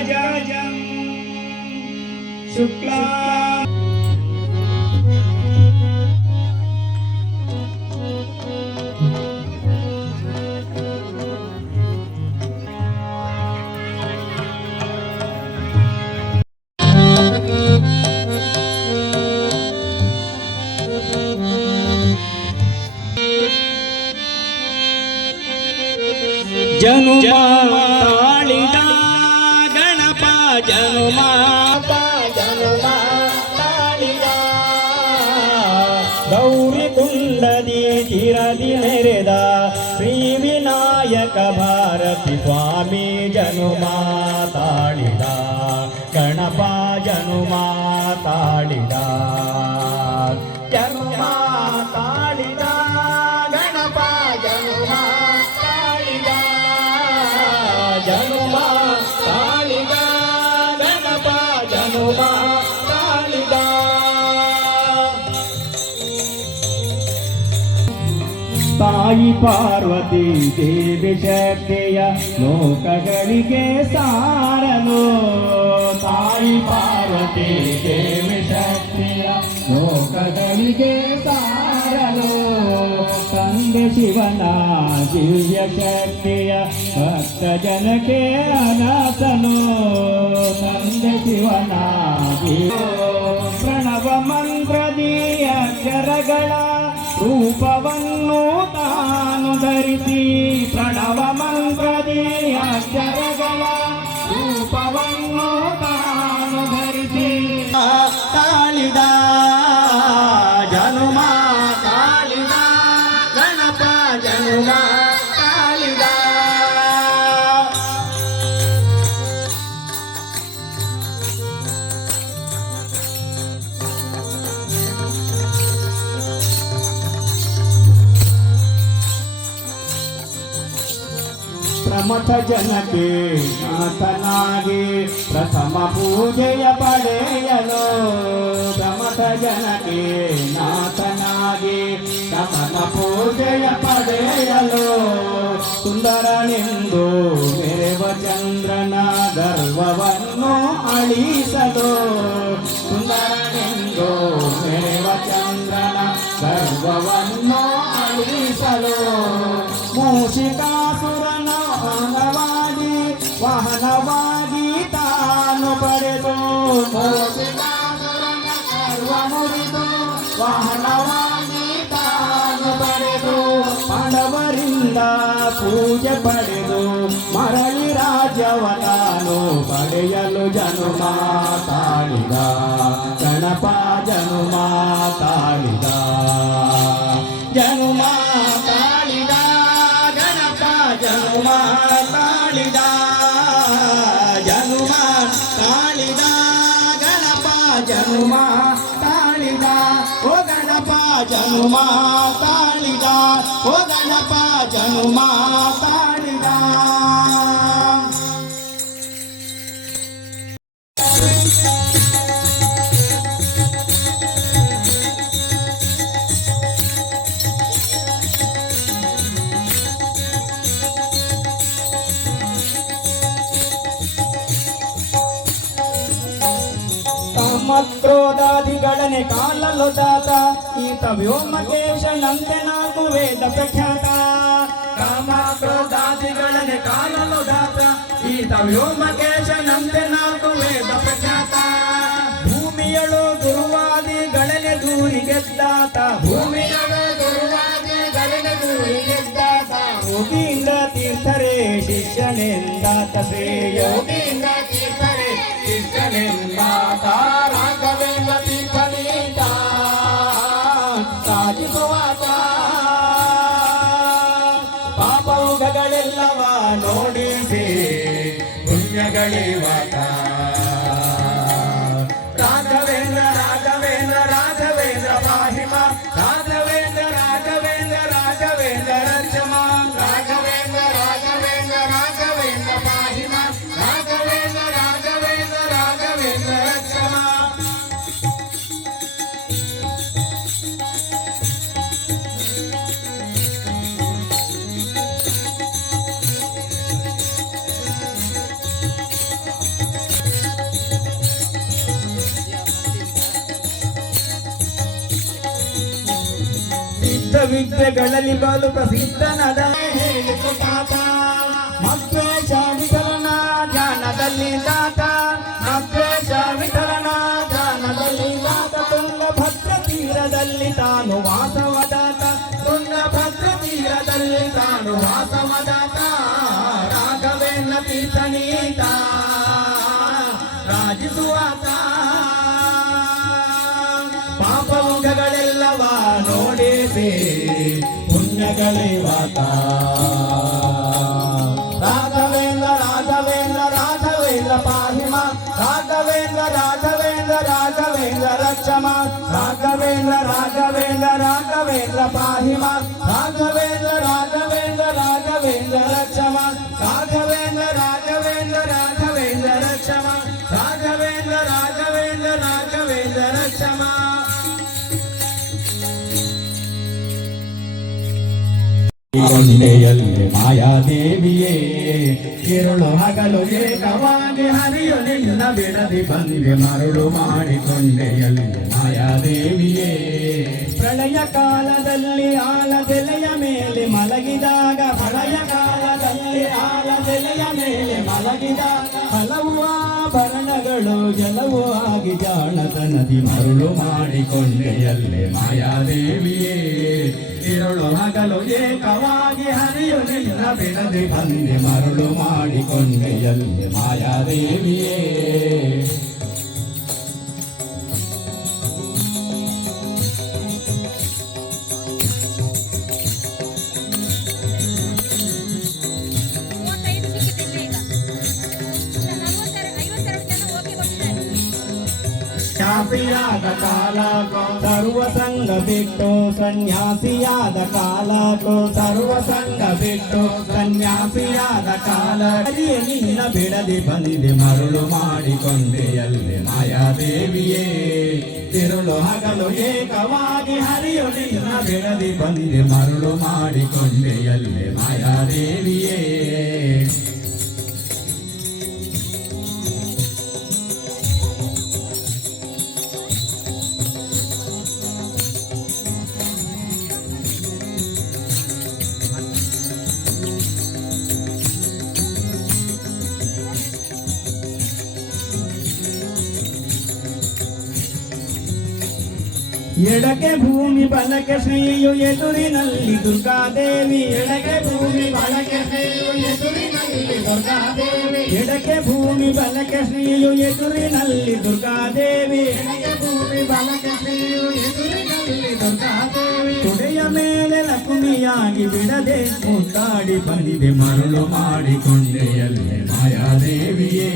पंकजं शुक्ला जनुमा ताळिद गणप जनुमा ताळिद गौरी कुंडदी तिरದಿ ನೆರೆದ ಶ್ರೀ ವಿನಾಯಕ ಭಾರತಿ ಸ್ವಾಮಿ ಜನುಮಾ ತಾಳಿದ ಗಣಪ ಜನುಮಾ ತಾಳಿದ ಜನುಮಾ ತಾಳಿದ ಗಣಪ ಜನುಮಾ ಜನುಮಾ ತಾಳಿದ ಗಣಪ ಜನುಮಾ ತಾಳಿದ ತಾಯಿ ಪಾರ್ವತಿ ದೇವಿ ಶಕ್ತಿಯ ಲೋಕಗಳಿಗೆ ಸಾರಲು ತಾಯಿ ಪಾರ್ವತಿ ದೇವಿ ಶಕ್ತಿಯ ಲೋಕಗಳಿಗೆ ಸಾರಲು ತಂದೆ ಶಿವನ ದಿವ್ಯ ಶಕ್ತಿಯ ಭಕ್ತ ಜನಕ್ಕೆ ಅನಸನು ತಂದೆ ಶಿವನ ಪ್ರಣವ ಮಂತ್ರದಿ ಅಕ್ಷರಗಳ ರೂಪವನ್ನು ತಾನು ಧರಿಸಿ ಪ್ರಣವ ಮಂತ್ರದಿ ಅಕ್ಷರಗಳ ರೂಪವನ್ನು ತಾನು ಧರಿಸಿ ತಾಳಿದ ಜನುಮಾ ತಾಳಿದ ಗಣಪ ಜನುಮಾ ತಾಳಿದ ಪ್ರಮಥ ಜನಕ್ಕೆ ನಾಥನಾಗಿ ಪ್ರಥಮ ಪೂಜೆಯ ಪಡೆಯಲು ಪ್ರಮಥ ಜನಕ್ಕೆ ನಾಥನಾಗಿ ಪ್ರಥಮ ಪೂಜೆಯ ಪಡೆಯಲು ಸುಂದರನೆಂದು ಮೆರೆವ ಚಂದ್ರನ ಗರ್ವವನ್ನು ಅಳಿಸಲು ಸುಂದರನೆಂದು ಮೆರೆವ ಚಂದ್ರನ ಗರ್ವವನ್ನು ಅಳಿಸಲು ಮೂಷಿಕಾಸುರನ ವಾಹನವಾಗಿ ತಾನು ಪಡೆದು ಮೂಷಿಕಾಸುರನ ಗರ್ವ ಮುರಿದು ವಾಹನವಾಗಿ ತಾನು ಪಡೆದು ಪಾಂಡವರಿಂದ ಪೂಜೆ ಪಡೆದು ಮರಳಿ ರಾಜ್ಯವ ತಾನು ಪಡೆಯಲು ಜನುಮಾ ತಾಳಿದ ಗಣಪ ಜನುಮಾ ತಾಳಿದ ಜನುಮಾ ತಾಳಿದ ಗಣಪ ಜನುಮಾ ತಾಳಿದ ಜನುಮಾ ತಾಳಿದ ಗಣಪ ಜನುಮಾ ತಾಳಿದ ಓ ಗಣಪ ಜನುಮಾ ತಾಳಿದ ಓ ಗಣಪ ಜನುಮಾ ತಾಳಿದ ಕ್ರೋಧಾದಿಗಳನೆ ಕಾಲಲು ದಾತ ಈತ ವ್ಯೋಮಕೇಶನಂತೆ ನಾಲ್ಕು ವೇದ ಪ್ರಖ್ಯಾತ ಕಾಮ ಕ್ರೋಧಾದಿಗಳನೆ ಕಾಲಲು ದಾತ ಈತ ವ್ಯೋಮಕೇಶನಂತೆ ನಾಲ್ಕು ವೇದ ಪ್ರಖ್ಯಾತ ಭೂಮಿಯಳು ದುರ್ವಾದಿಗಳನೆ ದೂರಿ ಗೆದ್ದಾತ ಭೂಮಿಯಳು ದುರ್ವಾದಿಗಳನೆ ದೂರಿ ಗೆದ್ದಾತ ಯೋಗೀಂದ್ರ ತೀರ್ಥರೇ ಶಿಷ್ಯನೆಂದಾತ ಶ್ರೀ ಯೋಗೀಂದ್ರ ತೀರ್ಥರೇ ಶಿಷ್ಯನೆಂದಾತ ರಾಘವೇಂದ್ರ ತೀರ್ಥನೀತ ಸಾಧಿಸುವಾತ ಪಾಪೌಘಗಳೆಲ್ಲವ ನೋಡಿಸಿ ಪುಣ್ಯಗಳಿವಾತ ರಾಘವೇಂದ್ರ ರಾಘವೇಂದ್ರ ರಾಘವೇಂದ್ರ ಮಾಹಿಮ ರಾಘವೇಂದ್ರ ರಾಘವೇಂದ್ರ ರಾಘವೇಂದ್ರ ರಕ್ಷಮ ರಾಘವೇಂದ್ರ ರಾಘವೇಂದ್ರ ರಾಘವೇಂದ್ರ ಮಾಹಿಮ ರಾಘವೇಂದ್ರ ರಾಘವೇಂದ್ರ ರಾಘವೇಂದ್ರ ರಕ್ಷಮ ವಿದ್ಯೆಗಳಲ್ಲಿ ಬಲು ಪ್ರಸಿದ್ಧನದ ಹೇಳಿಕೊಟ್ಟಾತ ಮಧ್ವೇಶ ವಿಠಲನ ಧ್ಯಾನದಲ್ಲಿ ದಾತ ಮಧ್ವೇಶ ವಿಠಲನ ಧ್ಯಾನದಲ್ಲಿ ದಾತ ತುಂಗಭದ್ರ ತೀರದಲ್ಲಿ ತಾನು ವಾಸವದಾತ ತುಂಗಭದ್ರ ತೀರದಲ್ಲಿ ತಾನು ವಾಸವದಾತ ರಾಘವೇಂದ್ರ ತೀರ್ಥನೀತ ರಾಜಿಸುವಾತ ಪಾಪಮುಖಗಳೆಲ್ಲವ ನೋಡಿದೆ ಪುಣ್ಯಗಳೆವಾತ ರಾಘವೇಂದ್ರ ರಾಘವೇಂದ್ರ ರಾಘವೇಂದ್ರ ಪಾಹಿಮ ರಾಘವೇಂದ್ರ ರಾಘವೇಂದ್ರ ರಾಘವೇಂದ್ರ ರಕ್ಷಮ ರಾಘವೇಂದ್ರ ರಾಘವೇಂದ್ರ ರಾಘವೇಂದ್ರ ಪಾಹಿಮ ರಾಘವೇಂದ್ರ ರಾಘವೇಂದ್ರ ರಾಘವೇಂದ್ರ ರಕ್ಷಮ ರಾಘವೇಂದ್ರ ರಾಘವೇಂದ್ರ ರಾಘವೇಂದ್ರ ರಕ್ಷಮ ರಾಘವೇಂದ್ರ ರಾಘವೇಂದ್ರ ರಾಘವೇಂದ್ರ ರಕ್ಷಮ ಕೊಂಡೆಯಲ್ಲಿ ಮಾಯಾದೇವಿಯೇ ഇരുಳು ಹಗಲು ಏಕವಾಗಿ ಹರಿಯು ನಿನ್ನ ಬಿಡದಿ ಬಂದೆ ಮರುಳು ಮಾಡಿಕೊಂಡೆಯಲ್ಲಿ ಮಾಯಾದೇವಿಯೇ ಪ್ರಳಯ ಕಾಲದಲ್ಲಿ ಆಲದೆಲೆಯ ಮೇಲೆ ಮಲಗಿದಾಗ ಪ್ರಳಯ ಕಾಲದಲ್ಲಿ ಆಲದೆಲೆಯ ಮೇಲೆ ಮಲಗಿದಾಗ ಹಲವು ಆಭರಣಗಳು ಎಲ್ಲವೂ ಆಗಿ ಜಾಣತನದಿ ಮರುಳು ಮಾಡಿಕೊಂಡೆಯಲ್ಲಿ ಮಾಯಾದೇವಿಯೇ ഇരുಳು ಹಗಲು ಏಕವಾಗಿ ಹರಿಯು ನಿನ್ನ ಬಿಡದೆ ಬಂದೆ ಮರುಳು ಮಾಡಿಕೊಂಡೆಯಲ್ಲಿ ಮಾಯಾದೇವಿಯೇ ಸನ್ಯಾಸಿಯಾದ ಕಾಲಕ್ಕೋ ಸರ್ವ ಸಂಘ ಬಿಟ್ಟು ಸನ್ಯಾಸಿಯಾದ ಕಾಲಕ್ಕೋ ಸರ್ವ ಸಂಘ ಬಿಟ್ಟು ಸನ್ಯಾಸಿಯಾದ ಕಾಲ ನಿನ್ನ ಬಿಡದೆ ಬಂದೆ ಮರುಳು ಮಾಡಿಕೊಂಡೆಯಲ್ಲಿ ಮಾಯಾದೇವಿಯೇ ತಿರುಳು ಹಗಲು ಏಕವಾಗಿ ಹರಿಯು ನಿನ್ನ ಬಿಡದೆ ಬಂದೆ ಮರುಳು ಮಾಡಿಕೊಂಡೆಯಲ್ಲಿ ಮಾಯಾದೇವಿಯೇ ಎಡಕ್ಕೆ ಭೂಮಿ ಬಲಕ್ಕೆ ಶ್ರೀಯು ಎದುರಿನಲ್ಲಿ ದುರ್ಗಾದೇವಿ ಎಡಕ್ಕೆ ಭೂಮಿ ಬಲಕ್ಕೆ ಶ್ರೀಯು ಎದುರಿನಲ್ಲಿ ದುರ್ಗಾದೇವಿ ಎಡಕ್ಕೆ ಭೂಮಿ ಬಲಕ್ಕೆ ಶ್ರೀಯು ಎದುರಿನಲ್ಲಿ ದುರ್ಗಾದೇವಿ ಎಡಕ್ಕೆ ಭೂಮಿ ಬಲಕ್ಕೆ ಶ್ರೀಯು ಎದುರಿನಲ್ಲಿ ದುರ್ಗಾದೇವಿ ತುಡೆಯ ಮೇಲೆ ಲಕ್ಷ್ಮಿಯಾಗಿ ಬಿಡದೆ ಮುತ್ತಾಡಿ ಬಂದಿದೆ ಮರುಳು ಮಾಡಿಕೊಂಡೆಯಲ್ಲಿ ಮಾಯಾದೇವಿಯೇ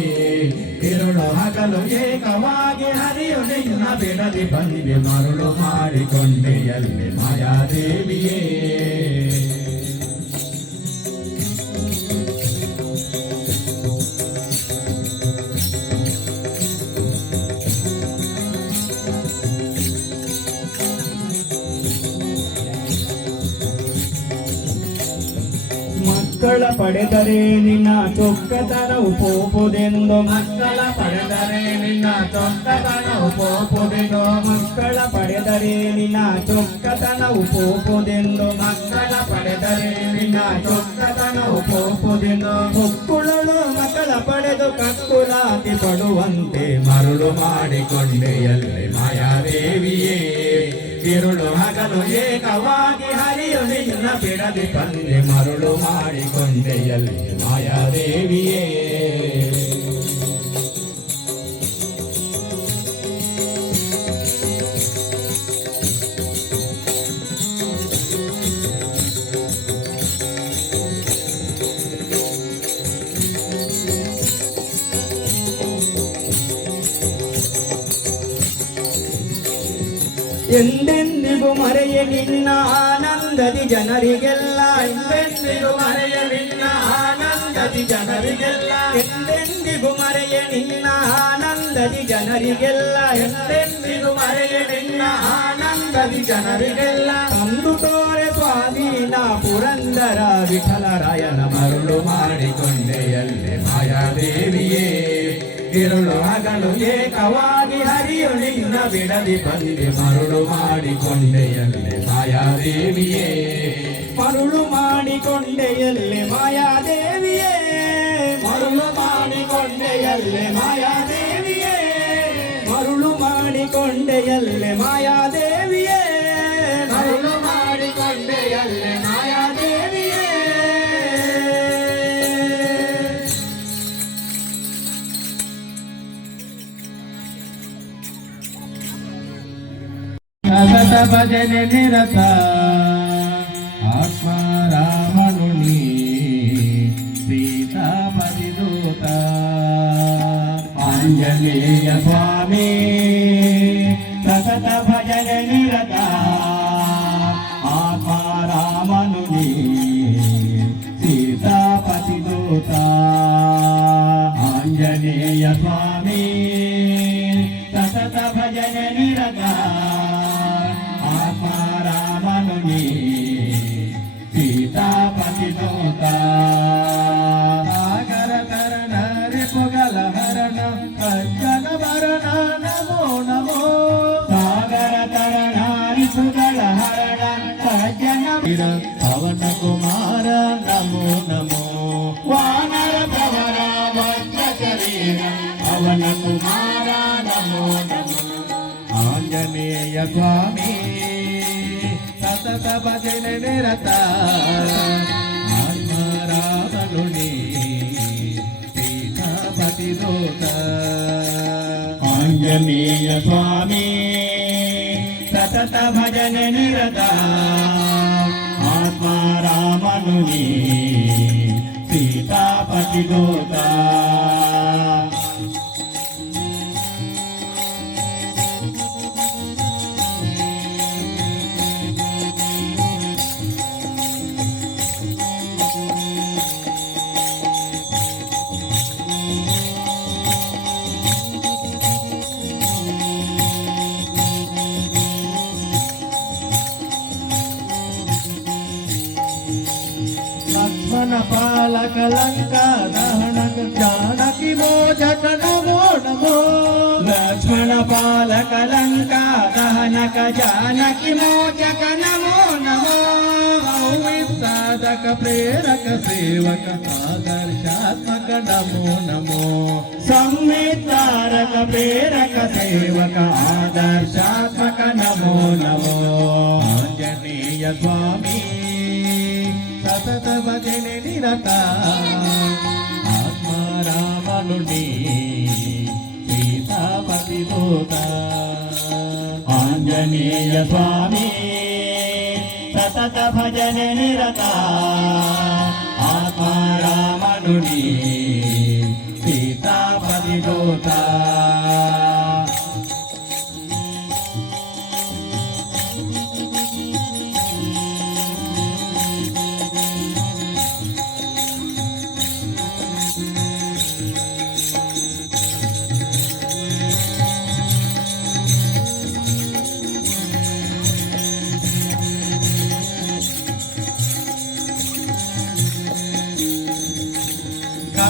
ഇരുಳು ಹಗಲು ಏಕವಾಗಿ ಹರಿಯು ನಿನ್ನ ಬಿಡದೆ ಬಂದೆ ಮರುಳು ಮಾಡಿಕೊಂಡೆಯಲ್ಲಿ ಮಾಯಾದೇವಿಯೇ ಮಕ್ಕಳ ಪಡೆದರೆ ನಿನ್ನ ಚೊಕ್ಕತನವು ಪೋಪುದೆಂದು ಮಕ್ಕಳ ಪಡೆದರೆ ನಿನ್ನ ಚೊಕ್ಕತನವು ಪೋಪುದೆಂದು ಮಕ್ಕಳ ಪಡೆದರೆ ನಿನ್ನ ಚೊಕ್ಕತನವು ಪೋಪುದೆಂದು ಮಕ್ಕಳ ಪಡೆದರೆ ನಿನ್ನ ಚೊಕ್ಕತನವು ಪೋಪುದೆಂದು ಮುಕ್ಕುಳಲು ಮಕ್ಕಳ ಪಡೆದು ಕಕ್ಕುಲಾತಿ ಪಡುವಂತೆ ಮರುಳು ಮಾಡಿಕೊಂಡೆಯಲ್ಲಿ ಮಾಯಾದೇವಿಯೇ ഇരുಳು ಹಗಲು ಏಕವಾಗಿ ಹರಿಯು ನಿನ್ನ ಬಿಡದೆ ಬಂದೆ ಮರುಳು ಮಾಡಿಕೊಂಡೆಯಲ್ಲಿ ಮಾಯಾದೇವಿಯೇ ಎಂದೆಂದಿಗೂ ಮರೆಯ ನಿನ್ನ ಆನಂದದಿ ಜನರಿಗೆಲ್ಲ ಎಂದೆಂದಿಗೂ ಮರೆಯ ನಿನ್ನ ಆನಂದದಿ ಜನರಿಗೆಲ್ಲ ಎಂದೆಂದಿಗೂ ಮರೆಯ ನಿನ್ನ ಆನಂದದಿ ಜನರಿಗೆಲ್ಲ ಎಂದೆಂದಿಗೂ ಮರೆಯ ನಿನ್ನ ಆನಂದದಿ ಜನರಿಗೆಲ್ಲ ತಂದು ತೋರೆ ಸ್ವಾಧೀನ ಪುರಂದರ ವಿಠಲರಾಯನ ಮರುಳು ಮಾಡಿಕೊಂಡೆಯಲ್ಲಿ ಮಾಯಾದೇವಿಯೇ ಇರುಳು ಹಗಲು ಏಕವಾಗಿ ಹರಿಯು ನಿನ್ನ ಬಿಡದಿ ಬಂದೆ ಮರುಳು ಮಾಡಿಕೊಂಡೆಯಲ್ಲಿ ಮಾಯಾದೇವಿಯೇ ಮರುಳು ಮಾಡಿಕೊಂಡೆಯಲ್ಲಿ ಮಾಯಾದೇವಿಯೇ ಮರುಳು ಮಾಡಿಕೊಂಡೆಯಲ್ಲಿ ಮಾಯಾದೇವಿಯೇ ಮರುಳು ಮಾಡಿಕೊಂಡೆಯಲ್ಲಿ ಮಾಯಾದೇವಿಯೇ ಮರುಳು ಮಾಡಿಕೊಂಡೆಯಲ್ಲಿ ಮಾಯಾದೇವಿಯೇ ಸತತ ಭಜನೆ ನಿರತ ಆತ್ಮ ರಾಮನು ನೀ ಸೀತಾಪತಿ ದೂತ ಆಂಜನೇಯ ಸ್ವಾಮಿ ಸತತ ಭಜನೆ ನಿರತ ಆತ್ಮ ರಾಮನು ನೀ ಸೀತಾಪತಿ ದೂತ ಆಂಜನೇಯ ಸ್ವಾಮಿ ಸತತ ಭಜನೆ ನಿರತ ಸೀತಾಪತಿ ದೂತ ಸಾಗರ ತರಣ ರಿಪುಗಲ ಹರಣ ಸಜ್ಜನ ಭರಣ ನಮೋ ನಮೋ ಸಾಗರ ತರಣ ರಿಪುಗಲ ಹರಣ ಸಜ್ಜನ ಪವನ ಕುಮಾರ ನಮೋ ನಮೋ ವಾನರ ಪ್ರವರ ವಜ್ರ ಶರೀರ ಪವನ ಕುಮಾರ ನಮೋ ನಮೋ ಆಂಜನೇಯ ಸ್ವಾಮಿ ಸತತ ಭಜನೆ ನಿರತ ಆತ್ಮ ರಾಮನು ನೀ ಸೀತಾಪತಿ ದೂತ ಆಂಜನೇಯ ಸ್ವಾಮಿ ಸತತ ಭಜನೆ ನಿರತ ಆತ್ಮ ರಾಮನು ನೀ ಸೀತಾಪತಿ ದೂತ పాలక లంకా దహనక జానకి మోచక నమో నమో లక్ష్మణ పాలక లంకా దహనక జానకి మోచక నమో నమో సాధక ప్రేరక సేవక ఆదర్శాత్మక నమో నమో సంవితారక ప్రేరక సేవక ఆదర్శాత్మక నమో నమో ఆంజనేయ స్వామి సతత భజనే నిరత ఆత్మ రామను నీ సీతాపతి దూత ఆంజనేయ స్వామి సతత భజనే నిరత ఆత్మ రామను నీ సీతాపతి దూత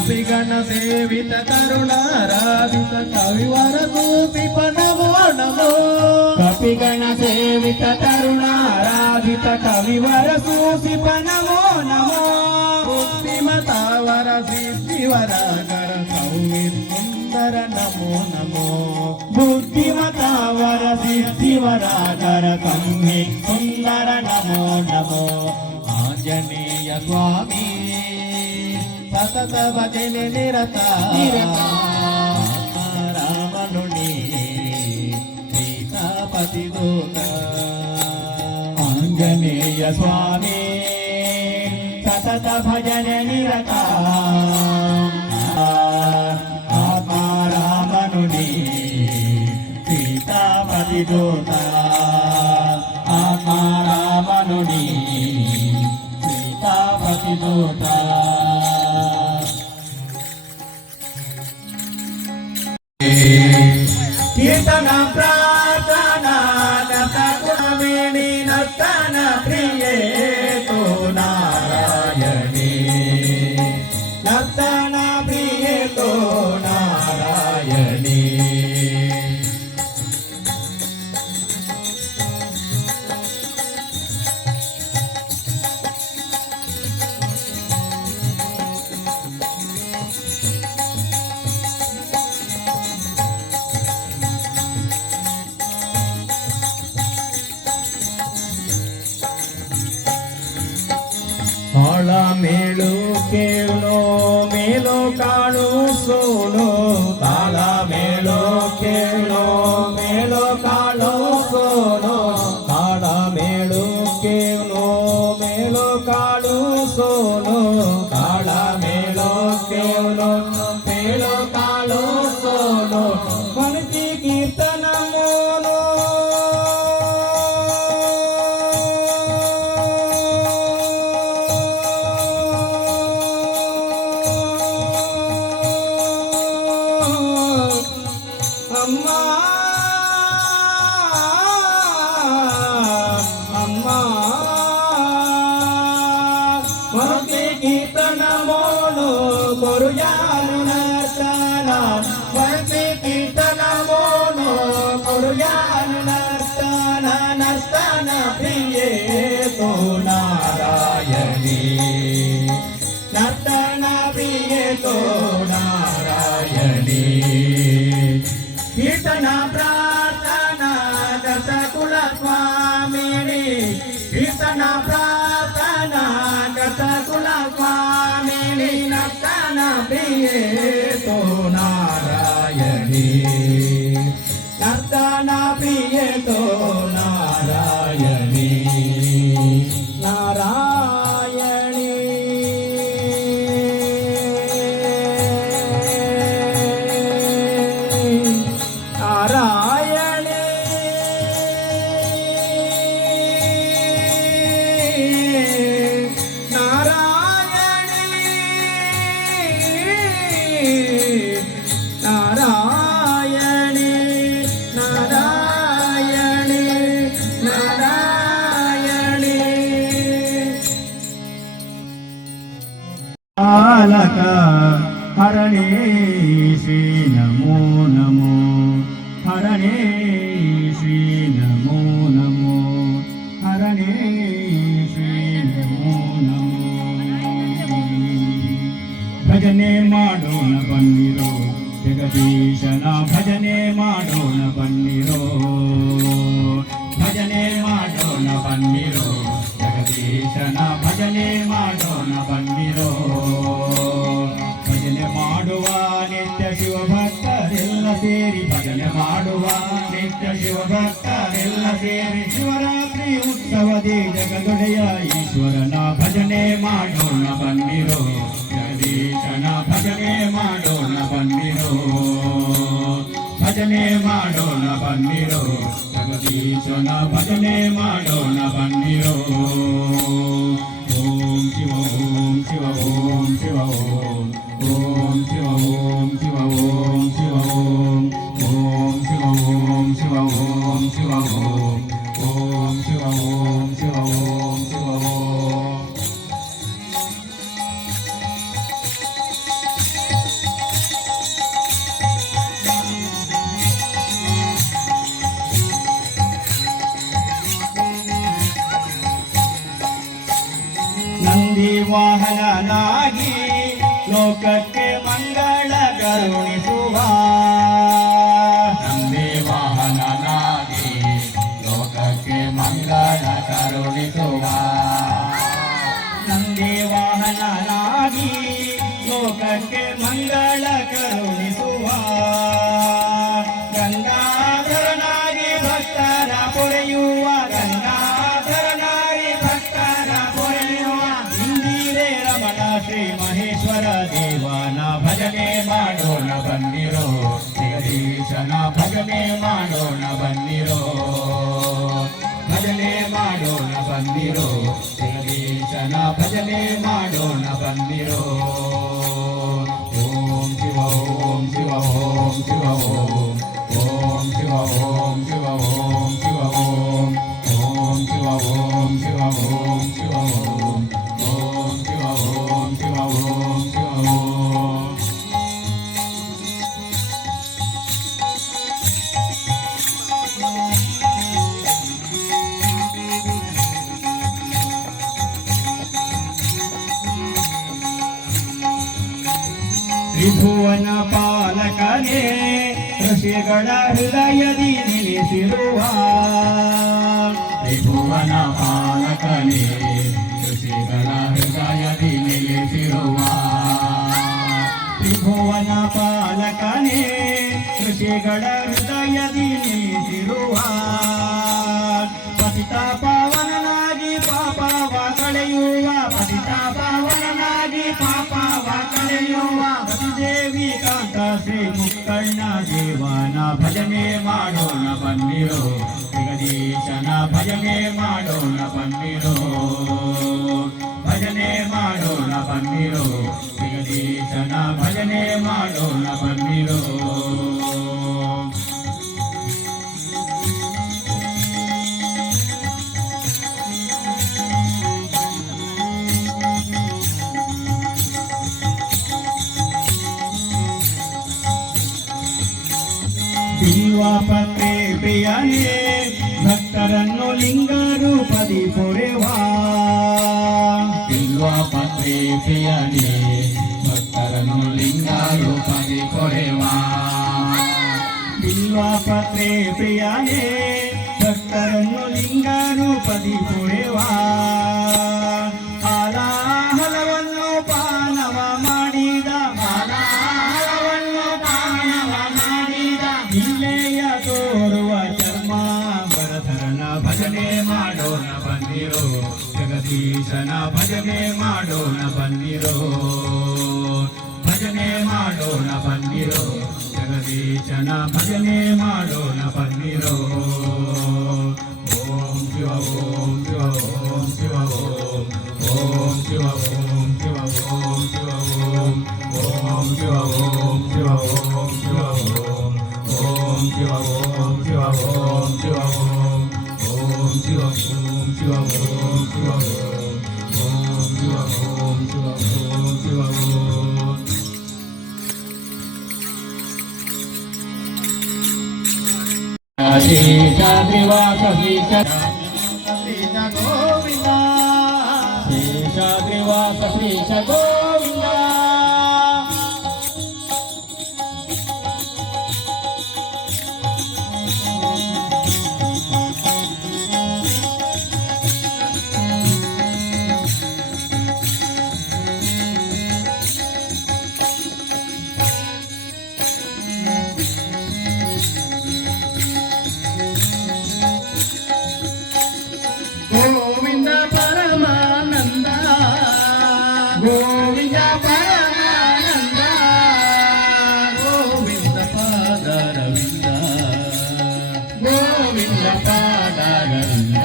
కపిగణ సేవిత కరుణారాధిత కవివర సూపిప నమో నమో కపిగణ సేవిత కరుణారాధిత కవివర సూసిప నమో నమో బుద్ధిమతావర సిద్ధివరాగర సౌమిత్ సుందర నమో నమో బుద్ధిమతావర సిద్ధివరాగర సౌమిత్ సుందర నమో నమో ఆంజనేయ స్వామి సతత భజనే నిరత రామను నీ సీతాపతి దూత ఆంజనేయ స్వామి సతత భజనే నిరత ఆత్మ రామను నీ సీతాపతి దూత ఆత్మ రామను నీ సీతాపతి దూత కీర్తన ప్రార్థనా నతగుణమిని నర్తన ప్రియే తో నారాయణి నర్తన ప్రియే తో నారాయణి ಹಾಳ ಮೇಳು ಕೇಳು ಮೇಲೋ ಕಾಣು ಸೋನು ತಾಳ ಮೇಳು ಕೇಳು ಮೇಲೋ ಕಾಣು ಸೋನು ತಾಳ ಮೇಳು ಕೇಳು ಮೇಲೋ ಕಾಣು ಸೋನು ತಾಳ ಮೇಳು ಕೇಳು ಮೇಲೋ ಕಾಣು ಸೋನು ಮನತಿ ಕೀರ್ತನ ಮೋನು ಅಮ್ಮ ಅಮ್ಮ ಮನತಿ ಕೀರ್ತನ ಮೋನು ಕೊರುಯಾನು ನರ್ತನ ಮನತಿ ಕೀರ್ತನ ಮೋನು ಕೊರುಯಾನು ನರ್ತನ ನರ್ತನ ಪ್ರಿಯೇ ತೋ ನಾರಾಯಣಿ ನರ್ತನ ಪ್ರಿಯೇ ತೋ ನಾರಾಯಣಿ ಕೀರ್ತನ ಪ್ರಾರ್ಥನಾ ದತ್ತ ಕುಲ ಸ್ವಾಮಿನಿ ಕೀರ್ತನ ಪ್ರಾರ್ಥನಾ ದತ್ತ ಕುಲ ಸ್ವಾಮಿನಿ ನರ್ತನ ಪ್ರಿಯೇ ತೋ ನಾರಾಯಣಿ ನರ್ತನ ಪ್ರಿಯೇ ತೋ ನಾರಾಯಣಿ ನಾರಾಯಣಿ ನಾರಾಯಣಿ ನಾರಾಯಣಿ ನಾರಾಯಣಿ ನಾರಾಯಣಿ ನಾರಾಯಣಿ ಬಾಲಕ ಹರಣೇ ಶ್ರೀ ನಮೋ ನಮೋ ಹರಣೇ ಶ್ರೀ ನಮೋ ನಮೋ ಹರಣೇ ಶ್ರೀ ನಮೋ ನಮೋ ಭಜನೆ ಮಾಡೋಣ ಬನ್ನಿರೋ ಜಗದೀಶನ ಭಜನೆ ಮಾಡೋಣ ಬನ್ನಿರೋ ಭಜನೆ ಮಾಡೋಣ ಬನ್ನಿರೋ ಜಗದೀಶನ ಭಜನೆ ಮಾಡೋಣ ಬನ್ನಿರೋ ಭಜನೆ ಮಾಡುವ ನಿತ್ಯ ಶಿವಭಕ್ತರೆಲ್ಲ ಸೇರಿ ಭಜನೆ ಮಾಡುವ ನಿತ್ಯ ಶಿವಭಕ್ತರೆಲ್ಲ ಸೇರಿ ಶಿವರಾತ್ರಿ ಉತ್ಸವದಿ ಜಗದೊಡೆಯ ಈಶ್ವರನ ಭಜನೆ ಮಾಡೋಣ ಬನ್ನಿರೋ ಜಗದೀಶನ ಭಜನೆ ಮಾಡೋಣ ಬನ್ನಿರೋ ಭಜನೆ ಮಾಡೋಣ ಬನ್ನಿರೋ ಜಗದೀಶನ ಭಜನೆ ಮಾಡೋಣ ಬನ್ನಿರೋ ಓಂ ಶಿವ ಓಂ ಶಿವ ಓಂ ಶಿವ ಓಂ ಓಂ ಶಿವ ಓಂ ಶಿವ ಓಂ ಶಿವ ಓಂ ಓಂ ಶಿವ ಓಂ ಶಿವ ಓಂ ಶಿವ ಓಂ ಓಂ ಶಿವ ಓಂ ಶಿವ ಓಂ ಶಿವ ಓಂ ನಂದಿ ವಾಹನನಾಗಿ ಲೋಕಕ್ಕೆ ಮಂಗಳ ಕರುಣಿಸುವ ನಂದಿ ವಾಹನನಾಗಿ ಲೋಕಕ್ಕೆ ಮಂಗಳ ಕರುಣಿಸುವ ನಂದಿ ವಾಹನನಾಗಿ ಲೋಕಕ್ಕೆ ಮಂಗಳ ಕರುಣಿಸುವ ಗಂಗಾಧರನಾಗಿ ಭಕ್ತರ ಪೊರೆಯುವ ಗಂಗಾಧರನಾಗಿ ಭಕ್ತರ ಪೊರೆಯುವ ಇಂದಿರೇ ರಮಣ ಶ್ರೀ ಮಹೇಶ್ವರ ದೇವನ ಭಜನೆ ಮಾಡೋಣ ಬನ್ನಿರೋ ಜಗದೀಶನ ಭಜನೆ ಮಾಡೋಣ ಬನ್ನಿರೋ ಭಜನೆ ಮಾಡೋಣ ಬನ್ನಿರೋ ಜಗದೀಶನ ಭಜನೆ ಮಾಡೋಣ ಬನ್ನಿರೋ ಓಂ ಶಿವ ಓಂ ಶಿವ ಓಂ ಶಿವ ಓಂ ಓಂ ಶಿವ ಓಂ ಶಿವ ಓಂ ಶಿವ ಓಂ ಓಂ ಶಿವ ಓಂ ಶಿವ ಓಂ ಶಿವ ಓಂ ಓಂ ಶಿವ ಓಂ ಶಿವ ಓಂ ಶಿವ ಓಂ ತ್ರಿಭುವನ ಪಾಲಕನೇ ಋಷಿಗಳ ಹೃದಯದಿ ನಿಲ್ಲಿಸಿರುವ ತ್ರಿಭುವನ ಪಾಲಕನೇ ಋಷಿಗಳ ಹೃದಯ ಶ್ರೀಗಳ ಹೃದಯದಿ ನೀತಿರುವ ಪತಿತ ಪಾವನನಾಗಿ ಪಾಪವ ಕಳೆಯುವ ಪತಿತ ಪಾವನನಾಗಿ ಪಾಪವ ಕಳೆಯುವ ದೇವಿ ಕಾಂತ ಶ್ರೀ ಮುಕ್ಕಣ್ಣ ದೇವನ ಭಜನೆ ಮಾಡೋಣ ಬನ್ನಿರೋ ಜಗದೀಶನ ಭಜನೆ ಮಾಡೋಣ ಬನ್ನಿರೋ ಭಜನೆ ಮಾಡೋಣ ಬನ್ನಿರೋ ಜಗದೀಶನ ಭಜನೆ ಮಾಡೋಣ ಬನ್ನಿರೋ ಬಿಲ್ವಪತ್ರೆ ಪ್ರಿಯನೇ ಭಕ್ತರನ್ನು ಲಿಂಗ ರೂಪದಿ ಪೊರೆವಾ ಬಿಲ್ವಪತ್ರೆ ಪ್ರಿಯನೇ ಭಕ್ತರನ್ನು ಲಿಂಗ ರೂಪದಿ ಪೊರೆವಾ ಬಿಲ್ವಪತ್ರೆ ಪ್ರಿಯನೇ ಭಕ್ತರನ್ನು ಲಿಂಗ ರೂಪದಿ ಪೊರೆವಾ ಹಾಲಾಹಲವನ್ನು ಪಾನವ ಮಾಡಿದ ಹಾಲಾಹಲವನ್ನು ಪಾನವ ಮಾಡಿದ ಇಲ್ಲೆಯ ತೋರುವ ಚರ್ಮ ಭರತರನ ಭಜನೆ ಮಾಡೋಣ ಬನ್ನಿರೋ ಜಗದೀಶನ ಭಜನೆ ಮಾಡೋಣ ಬನ್ನಿರೋ ಭಜನೆ ಮಾಡೋಣ ಬನ್ನಿರೋ ಜಗದೀಶನ ಭಜನೆ ಮಾಡೋಣ ಬನ್ನಿರೋ ಓಂ ಶಿವ ಓಂ ಶಿವ ಓಂ ಶಿವ ಓಂ ಓಂ ಶಿವ ಓಂ ಶಿವ ಓಂ ಶಿವ ಓಂ ಓಂ ಶಿವ ಓಂ ಶಿವ ಓಂ ಶಿವ ಓಂ ಓಂ ಶಿವ ಓಂ ಶಿವ ಓಂ ಶಿವ ಓಂ ಓಂ ಶಿವ ಓಂ ಶಿವ ಓಂ ಶಿವ ಓಂ ಓಂ ಶಿವ ಓಂ ಶಿವ ಓಂ ಶಿವ ಓಂ ಶೇಷಾದ್ರಿವಾಸ ಶ್ರೀಶ ಗೋವಿಂದ ಶೇಷಾದ್ರಿವಾಸ ಶ್ರೀಶ ಗೋವಿಂದ ಗೋವಿಂದ ಪರಮಾನಂದ ಗೋವಿಂದ ಪರಮಾನಂದ ಗೋವಿಂದ ಪಾದರವಿಂದ ಗೋವಿಂದ ಪಾದರವಿಂದ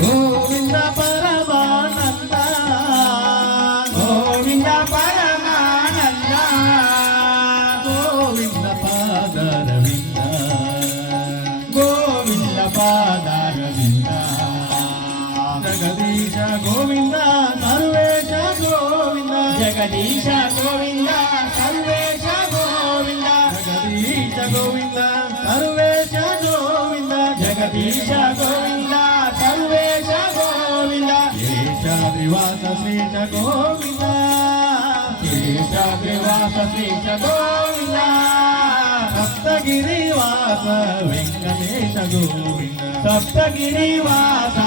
ಗೋವಿಂದ ಪರಮಾನಂದ ಗೋವಿಂದ ಪರಮಾನಂದ ಗೋವಿಂದ ಪಾದರವಿಂದ ಗೋವಿಂದ ಪಾದರವಿಂದ ಜಗದೀಶ ಗೋವಿಂದ ಸರ್ವೇಶ ಗೋವಿಂದ ಜಗದೀಶ ಗೋವಿಂದ ಸರ್ವೇಶ ಗೋವಿಂದ ಜಗದೀಶ ಗೋವಿಂದ ಸರ್ವೇಶ ಗೋವಿಂದ ಜಗದೀಶ ಗೋವಿಂದ ಸರ್ವೇಶ ಗೋವಿಂದ ಶೇಷಾದ್ರಿವಾಸ ಶ್ರೀಶ ಗೋವಿಂದ ಶೇಷಾದ್ರಿವಾಸ ಶ್ರೀಶ ಗೋವಿಂದ ಸಪ್ತಗಿರಿವಾಸ ವೆಂಕಟೇಶ ಗೋವಿಂದ ಸಪ್ತಗಿರಿವಾಸ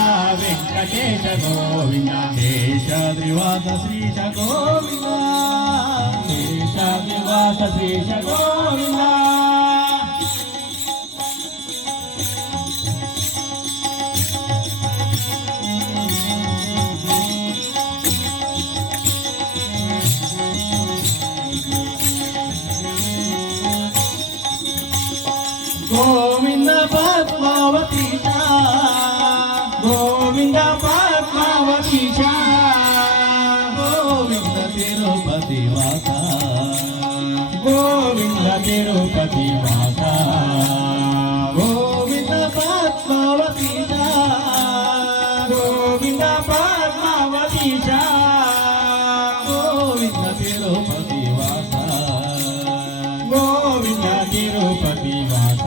ವೆಂಕಟೇಶ ಗೋವಿಂದ ಶೇಷಾದ್ರಿವಾಸ ಶ್ರೀಶ ಗೋವಿಂದ ಶೇಷಾದ್ರಿವಾಸ ಶ್ರೀಶ ಗೋವಿಂದ ಗೋವಿಂದ ಪದ್ಮಾವತೀಶ ಗೋವಿಂದ ಪದ್ಮಾವತೀಶ ಗೋವಿಂದ ತಿರುಪತಿ ವಾಸ ಗೋವಿಂದ ತಿರುಪತಿ ವಾಸ ಗೋವಿಂದ ಪದ್ಮಾವತೀಶ ಗೋವಿಂದ ಪದ್ಮಾವತೀಶ ಗೋವಿಂದ ತಿರುಪತಿ ವಾಸ ಗೋವಿಂದ ತಿರುಪತಿ ವಾಸ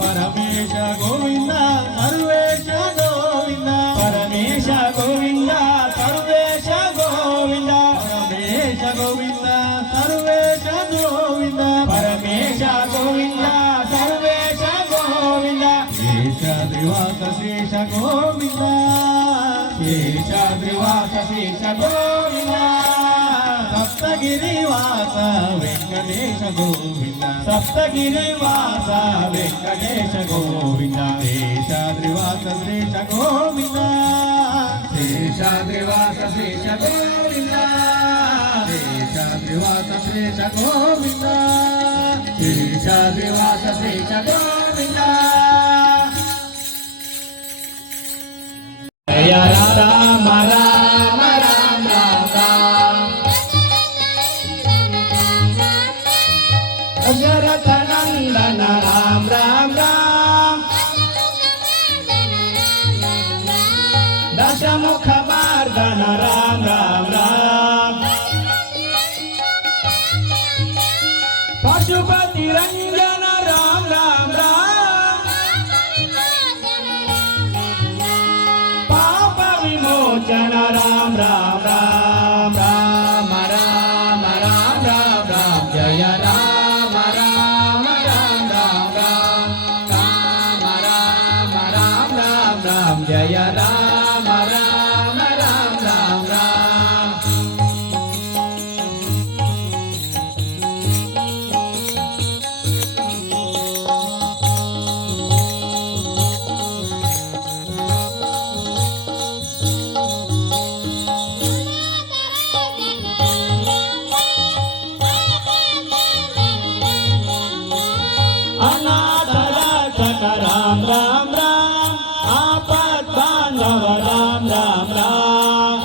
ಪರಮೇಶ ಗೋವಿಂದ ಸರ್ವೇಶ ಗೋವಿಂದ ಪರಮೇಶ ಗೋವಿಂದ ಸರ್ವೇಶ ಗೋವಿಂದ ಪರಮೇಶ ಗೋವಿಂದ ಸರ್ವೇಶ ಗೋವಿಂದ ಪರಮೇಶ ಗೋವಿಂದ ಸರ್ವೇಶ ಗೋವಿಂದ ಶೇಷಾದ್ರಿವಾಸ ಶೇಷ ಗೋವಿಂದ ಶೇಷಾದ್ರಿವಾಸ ಶೇಷ ಗೋವಿಂದ ಸಪ್ತಗಿರಿವಾಸ ವೆಂಕಟೇಶ ಗೋವಿಂದ ಸಪ್ತಗಿರಿವಾಸ ವೆಂಕಟೇಶ ಗೋವಿಂದ ಶೇಷಾದ್ರಿವಾಸ ಶ್ರೇಷ ಗೋವಿಂದ ಶೇಷಾದ್ರಿವಾಸ ಶ್ರೇಷ ಗೋವಿಂದ ಶೇಷಾದ್ರಿವಾಸ ಶ್ರೇಷ ಗೋವಿಂದ ಶೇಷಾದ್ರಿವಾಸ ಶ್ರೇಷ ಗೋವಿಂದ ಜಯ ರಾಮ ರಾಮ ರಾಮ ರಾಮ ದಶರಥ ನಂದನ ರಾಮ ರಾಮ ರಾಮ ದಶಮುಖ ಮಾರ್ದನ ರಾಮ ರಾಮ ರಾಮ ಪಶುಪತಿ ರಂಜನ ರಾಮ ರಾಮ ರಾಮ ಪಾಪ ವಿಮೋಚನ ರಾಮ ರಾಮ ರಾಮ ರಾಮ ರಾಮ ರಾಮ ರಾಮ ಜಯ ರಾಮ ರಾಮ ರಾಮ ರಾಮ ರಾಮ ರಾಮ ರಾಮ ರಾಮ ರಾಮ ಜಯ ರಾಮ ರಾಮ ರಾಮ ರಾಮ ರಾಮ अनाथ रक्षक राम राम राम आपद बांधव राम राम राम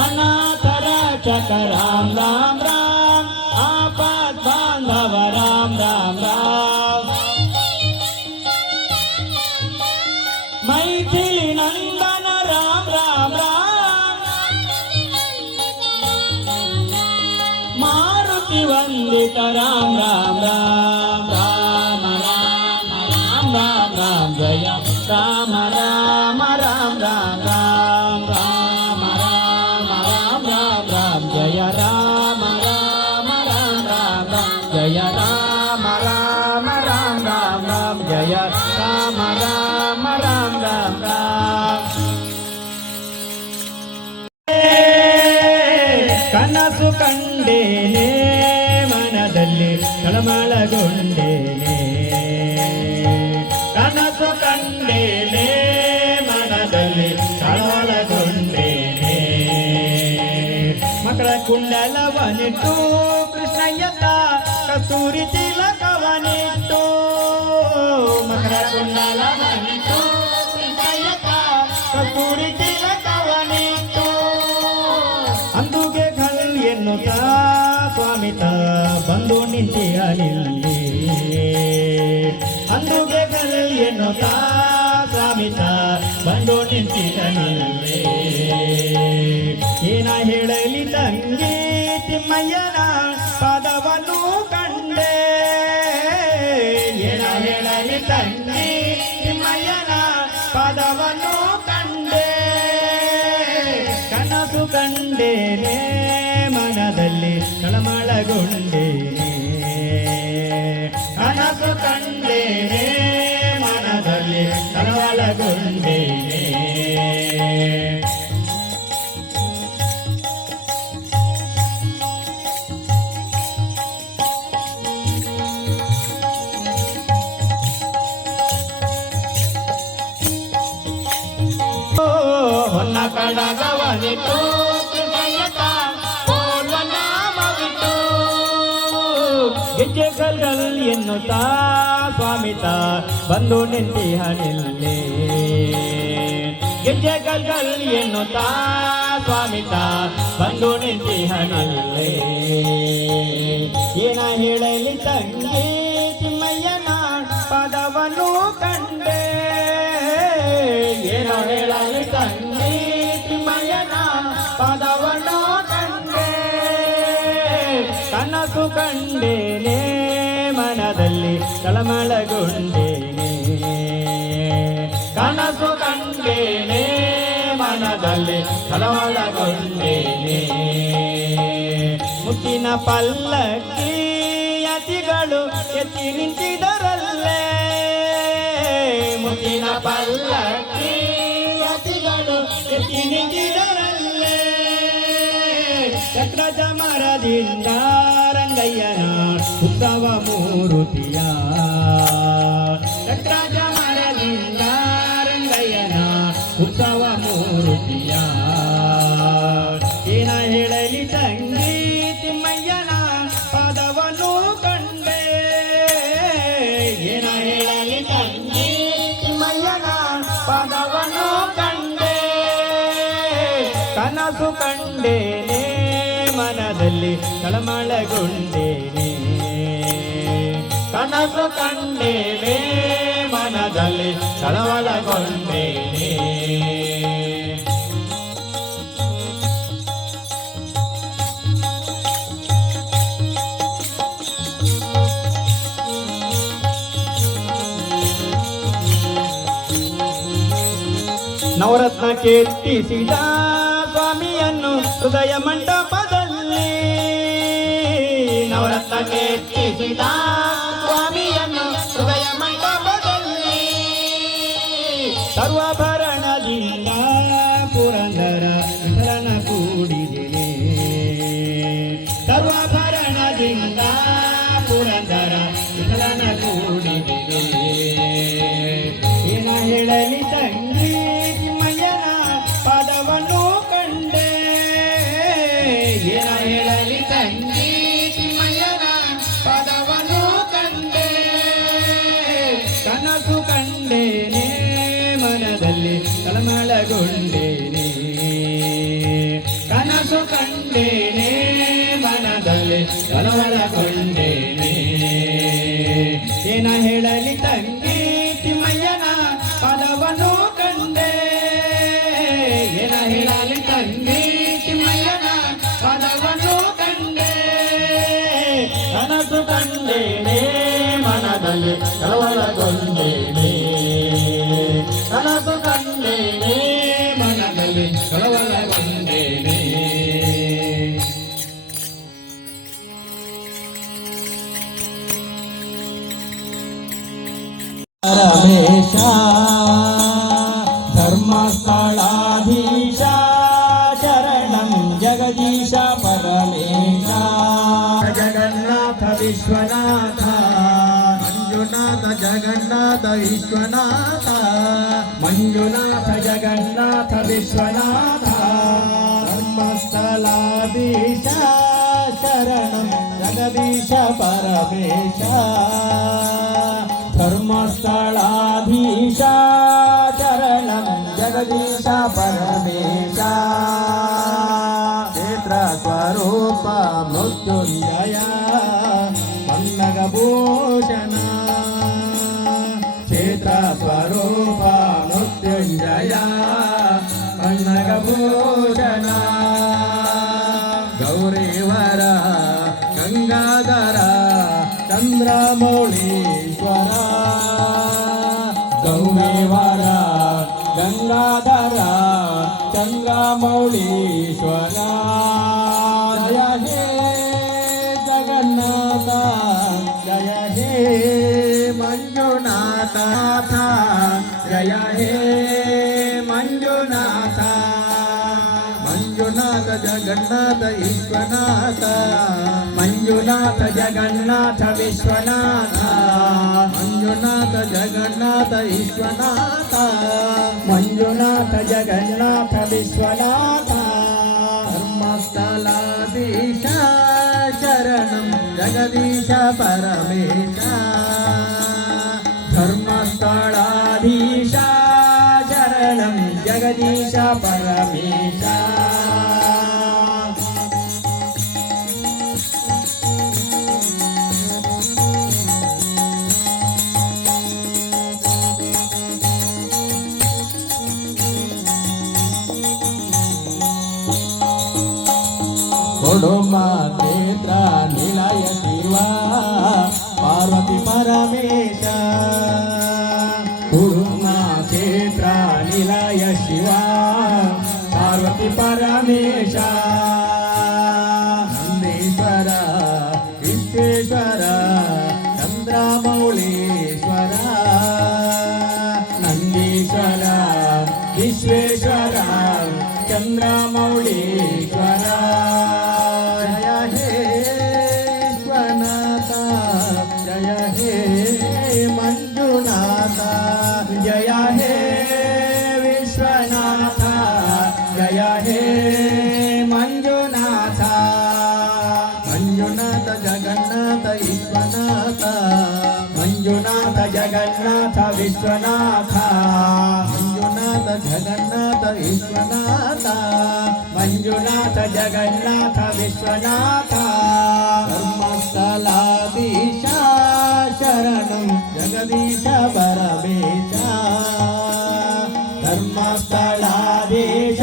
अनाथ रक्षक राम राम राम आपद बांधव राम राम राम मैथिली नंदन राम राम राम मारुति वंदित राम राम राम राम राम राम राम राम जय राम राम राम राम राम राम राम राम राम राम जय राम राम राम राम राम जय राम राम राम राम राम जय राम राम राम राम राम ಕನಸು ಕಂಡೇನೆ ಮನದಲ್ಲಿ ತಳಮಳಗೊಂಡೇನೆ ಕನಸು ಕಂಡೇನೆ ಮನದಲ್ಲಿ ತಳಮಳಗೊಂಡೇನೆ ಮಕರ ಕುಂಡಲವನಿಟ್ಟು ಕೃಷ್ಣಯ್ಯತ ಕಸ್ತೂರಿ ತಿಲಕವನಿಟ್ಟು ಮಕರ ಕುಂಡಲವನಿಟ್ಟು ಕೃಷ್ಣಯ್ಯತ ಕಸ್ತೂರಿ ತಿಲಕವನಿಟ್ಟು ಅಂದುಗೆ ಎನ್ನುತ್ತ ಸ್ವಾಮಿತ ಬಂದು ನಿಂತಿಯಲಿಲ್ಲಿ ಅಂದುಗೆ ಎನ್ನುತ್ತ ಸ್ವಾಮಿತ ಬಂದು ನಿಂತಿರಲಿಲ್ಲಿ ಏನ ಹೇಳಲಿ ತಂಗಿ ತಿಮ್ಮಯ್ಯನ ಪದವನ್ನು ಕಂಡೆ ಏನ ಹೇಳಲಿ ತಂಗಿ ತಿಮ್ಮಯ್ಯನ ಪದವನ್ನು ಕಂಡೆ ಕನಸು ಕಂಡೇನೆ ಮನದಲ್ಲಿ ತಳಮಳಗೊಂಡೇನೆ ಕನಸು ಕಂಡೇನೆ ಮನದಲ್ಲಿ ತಳಮಳಗೊಂಡೇನೆ ಹೊನ್ನ ಕಡಗವನಿಟ್ಟು ಗೆಜ್ಜೆ ಗಲ್ಗಲ್ ಎನ್ನುತ್ತಾ ಸ್ವಾಮಿತ ಬಂದು ನಿಂತಿಹನಿಲ್ಲೇ ಗೆಜ್ಜೆ ಗಲ್ಗಲ್ ಎನ್ನುತ್ತಾ ಸ್ವಾಮಿತ ಬಂದು ನಿಂತಿಹನಿಲ್ಲೇ ಏನ ಹೇಳಲಿ ತಂಗಿ ತಿಮ್ಮಯ್ಯನ ಪದವನ್ನು ಕಂಡೆ ಏನ ಹೇಳಲಿ ತಂಗಿ ತಿಮ್ಮಯ್ಯನ ಪದವನ್ನು ಕಂಡೆ ಕನಸು ಕಂಡೇನೆ ಮನದಲ್ಲಿ ತಳಮಳಗೊಂಡೇನೆ ಕನಸು ಕಂಡೇನೆ ಮನದಲ್ಲಿ ತಳಮಳಗೊಂಡೇನೆ ಮುತ್ತಿನ ಪಲ್ಲಕ್ಕಿ ಯತಿಗಳು ಎತ್ತಿ ನಿಂತಿದರಲ್ಲೇ ಮುತ್ತಿನ ಪಲ್ಲಕ್ಕಿ ಮರದಿಂದ ರಂಗಯ್ಯನ ಉತ್ಸವ ಮೂರುತಿಯ ಚಕ್ರಾಜ ಮರದಿಂದ ರಂಗಯ್ಯನ ಉತ್ಸವ ಮೂರುತಿಯ ಏನ ಹೇಳಲಿ ತಂಗಿ ತಿಮ್ಮಯ್ಯನ ಪಾದವನ್ನು ಕಂಡೆ ಏನ ಹೇಳಲಿ ತಂಗಿ ತಿಮ್ಮಯ್ಯನ ಪಾದವನ್ನು ಕಂಡೆ ಕನಸು ಕಂಡೇನೆ ಮನದಲ್ಲಿ ತಳಮಳಗೊಂಡೇನೆ ಕನಸು ಕಂಡೇನೆ ಮನದಲ್ಲಿ ತಳಮಳಗೊಂಡೇನೆ ನವರತ್ನ ಕೀರ್ತಿಸಿದ ಸ್ವಾಮಿಯನ್ನು ಹೃದಯ ಮಂಟಪದಲ್ಲಿ ನವರತ್ನ ಕೀರ್ತಿಸಿದ ಸ್ವಾಮಿಯನ್ನು ಹೃದಯ ಮಂಟಪದಲ್ಲಿ ಸರ್ವಾಭರಣದಿಂದ ಪುರಂದರ ವಿಠಲನ ಕೂಡಿದಿದೆ ಸರ್ವಾಭರಣದಿಂದ ಪುರಂದರ ವಿಠಲನ ಕೂಡಿದಿದೆ ಏನ ಹೇಳಲಿ ತಂಗಿ ಪದವನ್ನು ಕಂಡೆ ಏನ ಹೇಳಲಿ ತಂಗಿ ತಿಮ್ಮಯ್ಯನ ಪದವನ್ನು ಕಂಡೆ ಕನಸು ಕಂಡೇನೆ ಮನದಲ್ಲಿ ತಳಮಳಗೊಂಡೇನೆ ಕನಸು ಕಂಡೇನೆ ಮನದಲ್ಲಿ ತಳಮಳಗೊಂಡೇನೆ ಏನ ಹೇಳಲಿ ತಂಗಿ ತಿಮ್ಮಯ್ಯನ ಪದವನ್ನು ಕಂಡೆ ಏನ ಹೇಳಲಿ ತಂಗಿ ತಿಮ್ಮಯ್ಯನ ಪದವನ್ನು ಕಂಡೆ ಕನಸು ಕಂಡೇನೆ ಮನದಲ್ಲಿ ಕಳವಳಗೊಂಡೇನೆ ಕನಸು ಕಂಡೇನೆ ಮನದಲ್ಲಿ ಕಳವಳಗೊಂಡೇನೆ ರಮೇಶ ಧರ್ಮಸ್ಥಳಾಧೀಶ ಶರಣಂ ಜಗದೀಶ ಪರಮೇಶ ಜಗನ್ನಾಥ ವಿಶ್ವನಾಥ ಮಂಜುನಾಥ ಜಗನ್ನಾಥ ವಿಶ್ವನಾಥ ಮಂಜುನಾಥ ಜಗನ್ನಾಥ ವಿಶ್ವನಾಥ ಧರ್ಮಸ್ಥಳಾಧೀಶ ಶರಣಂ ಜಗದೀಶ ಪರಮೇಶ ಧರ್ಮಸ್ಥಳಾಧೀಶ ಶರಣಂ ಜಗದೀಶ ಪರಮೇಶ ಕ್ಷೇತ್ರ ಸ್ವರೂಪ ಮೃತ್ಯುಂಜಯ ಪನ್ನಗಭೂಷಣ ಕ್ಷೇತ್ರ ಸ್ವರೂಪ ಮೃತ್ಯುಂಜಯ ಪನ್ನಗಭೂಷಣ ಗೌರೀವರ ಗಂಗಾಧರ ಚಂದ್ರಮೌಳೀಶ್ವರ ಗೌರೀವರ ಗಂಗಾಧರ ಚಂದ್ರಮೌಳೀಶ್ವರ ಜಯ ಹೇ ಜಗನ್ನಾಥ ಜಯ ಹೇ ಮಂಜುನಾಥ ಜಯ ಹೇ ಮಂಜುನಾಥ ಮಂಜುನಾಥ ಜಗನ್ನಾಥ ವಿಶ್ವನಾಥ ಮಂಜುನಾಥ ಜಗನ್ನಾಥ ವಿಶ್ವನಾಥ ಮಂಜುನಾಥ ಜಗನ್ನಾಥ ವಿಶ್ವನಾಥ ಮಂಜುನಾಥ ಜಗನ್ನಾಥ ವಿಶ್ವನಾಥ ಧರ್ಮಸ್ಥಳಾಧೀಶ ಶರಣಂ ಜಗದೀಶ ಪರಮೇಶ ಧರ್ಮಸ್ಥಳಾಧೀಶ ಶರಣಂ ಜಗದೀಶ ಪರಮೇಶ ಕೊಡುಮ ಕ್ಷೇತ್ರ ನಿಲಯ ಶಿವ ಪಾರ್ವತಿ ಪರಮೇಶ ಕೊಡುಮ ಕ್ಷೇತ್ರ ನಿಲಯ ಶಿವ ಪಾರ್ವತಿ ಪರಮೇಶ ನಂದೀಶ್ವರ ವಿಶ್ವೇಶ್ವರ ಚಂದ್ರಮೌಳೀಶ್ವರ ನಂದೀಶ್ವರ ವಿಶ್ವೇಶ್ವರ ಚಂದ್ರಮೌಳೀಶ್ವರ ಜಯ ಹೇ ಮಂಜುನಾಥ ಜಯ ಹೇ ವಿಶ್ವನಾಥ ಜಯ ಹೇ ಮಂಜುನಾಥ ಮಂಜುನಾಥ ಜಗನ್ನಾಥ ವಿಶ್ವನಾಥ ಮಂಜುನಾಥ ಜಗನ್ನಾಥ ವಿಶ್ವನಾಥ ಮಂಜುನಾಥ ಜಗನ್ನಾಥ ವಿಶ್ವನಾಥ ಮಂಜುನಾಥ ಜಗನ್ನಾಥ ವಿಶ್ವನಾಥ ಧರ್ಮಸ್ಥಲಾಧೀಶ ಶರಣಂ ಜಗದೀಶ ಪರಮೇಶ ಧರ್ಮಸ್ಥಳಾಧೀಶ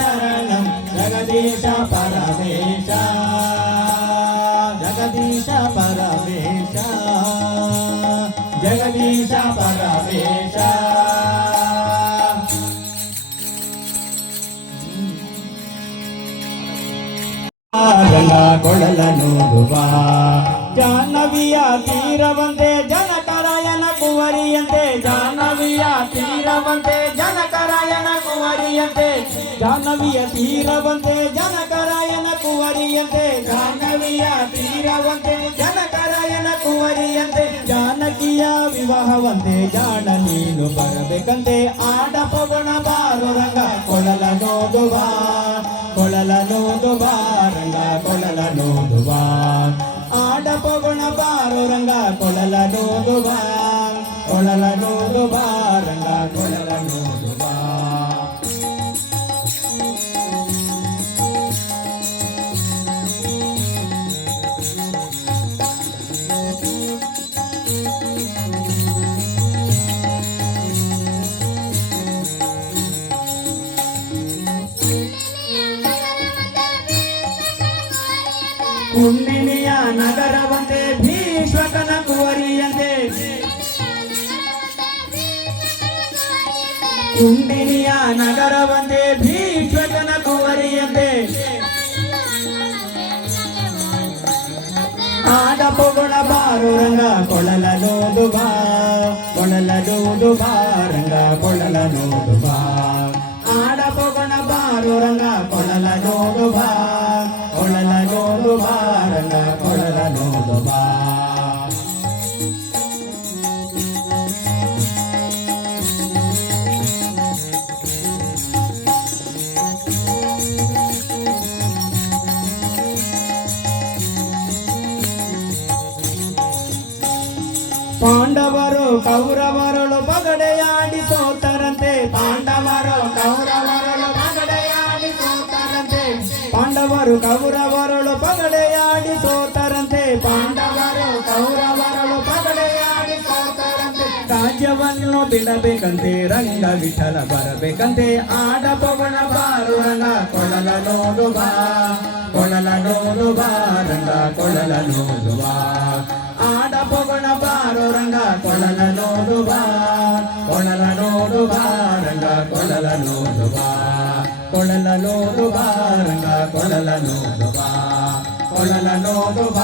ಶರಣಂ ಜಗದೀಶ ಪರಮೇಶ ಜಗದೀಶ ಪರಮೇಶ ಜಗದೀಶ ಪರಮೇಶ ರಂಗ ಕೊಳಲನೂದುವ ಜಾಹ್ನವಿಯ ತೀರವಂತೆ ಜನಕರಾಯನ ಕುವರಿಯಂತೆ ಜಾಹ್ನವಿಯ ತೀರವಂತೆ ಜನಕರಾಯನ ಕುವರಿಯಂತೆ ಜಾಹ್ನವಿಯ ತೀರವಂತೆ ಜನಕರಾಯನ ಕುವರಿಯಂತೆ ಜಾಹ್ನವಿಯ ತೀರವಂತೆ ಜನಕರಾಯನ ಕುವರಿಯಂತೆ ಜಾನಕಿಯ ವಿವಾಹವಂತೆ ಜಾಣ ನೀನು ಬರಬೇಕಂತೆ ಆಡ ಪವನ ಬಾರು ರಂಗ ಕೊಳಲನೋದುವ ಕೊಳಲನೋದುವ ರಂಗ ಕೊಳಲನೋದುವ ಆಡ ಪವನ ಬಾರು ರಂಗ ಕೊಳಲನೋದುವ ಕೊಳಲನೋದುವ ರಂಗ ಕೊಳಲನೋದುವ ಕುಂಡಿನಿಯ ನಗರವಂತೆ ಭೀಷ್ಮಕನ ಕುವರಿಯಂತೆ ಕುಂಡಿನಿಯ ನಗರವಂತೆ ಭೀಷ್ಮಕನ ಕುವರಿಯಂತೆ ಆಡ ಪೊಗಳ ಬಾರು ರಂಗ ಕೊಳಲನೋದುವ ಕೊಳಲನೋದುವ ರಂಗ ಕೊಳಲನೋದುವ ಆಡ ಪೊಗಳ ಬಾರು ರಂಗ ಕೊಳಲನೋದುವ ಕೊಳಲನೋದುವ ರಂಗ ಕೊಳಲನೋದುವ ಪಾಂಡವರು ಕೌರವರಳು ಪಗಡೆಯಾಡಿ ಸೋತರಂತೆ ಪಾಂಡವರು ಕೌರವರಳು ಪಗಡೆಯಾಡಿ ಸೋತರಂತೆ ಪಾಂಡವರು ಕೌರವರಳು ಪಗಡೆಯಾಡಿ ಸೋತರಂತೆ ಪಾಂಡವರು ಕೌರವರಳು ಪಗಡೆಯಾಡಿ ಸೋತರಂತೆ ರಾಜ್ಯವನ್ನು ಬಿಡಬೇಕಂತೆ ರಂಗ ವಿಠಲ ಬರಬೇಕಂತೆ ಆಡ ಪವನ ಬಾರು ರಂಗ ಕೊಳಲನೋದುವ ಕೊಳಲನೋದುವ ರಂಗ ಕೊಳಲನೋದುವ ಆಡ ಪವನ ಬಾರು ರಂಗ ಕೊಳಲನೋದುವ ಕೊಳಲನೋದುವ ರಂಗ ಕೊಳಲನೋದುವ ಕೊಳಲನೋದುವ ರಂಗ ಕೊಳಲನೋದುವ ಕೊಳಲನೋದುವ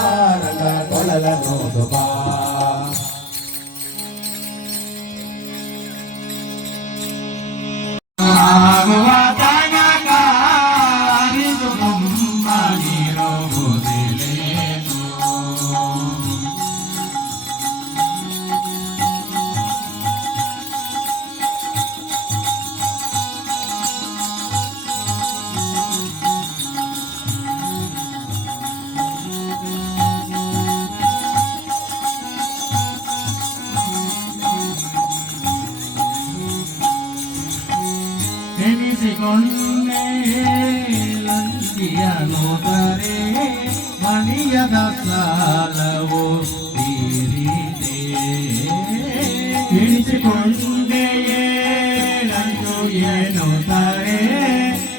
ರಂಗ ಕೊಳಲನೋದುವ ಆಗುವ ತನಕ ಅರಿದು ಸುಮ್ಮನಿರುವುದಿಲ್ಲೇನು. ಎನಿಸಿಕೊಂಡೆ ಲಂಕಿಯನುದರೆ ಮಣಿಯದ ಸಾಲವು ತೀರಿದೆ ಎನಿಸಿಕೊಂಡೆ ಲಂಕು ಎನ್ನುತ್ತಾರೆ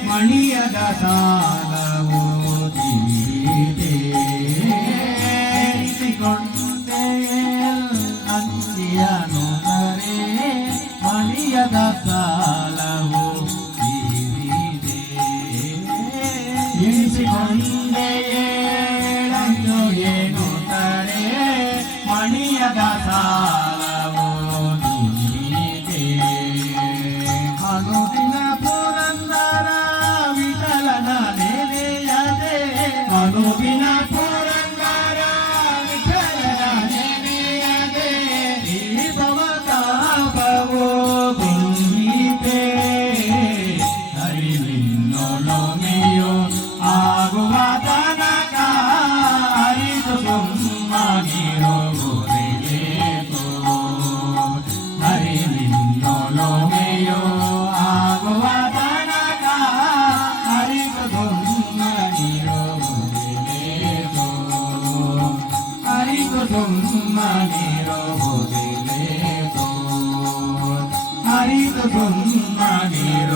ಮಣಿಯದ ಸಾಲವು ತೀರಿದೆ ಎನಿಸಿಕೊಂಡೆ ಲಂಕಿಯನುದರೆ ಮಣಿಯದ ಸಾಲವು ಎನಿಸಿಕೊಂಡೆ ಏಳನ್ನು ಎನ್ನುತ್ತಾರೆ ಮಣಿಯದ ಸಾಲವು ನೀಡಿದೆ ಅನುದಿನ ಪುರಂದರ ವಿಠಲನ ನೆನೆಯದೆ ಅನುದಿನ ಪುರಂದರ ವಿಠಲನ ನೆನೆಯದೆ ಈ ಭವ ಸುಮ್ಮನಿರುವುದಿಲ್ಲೇನು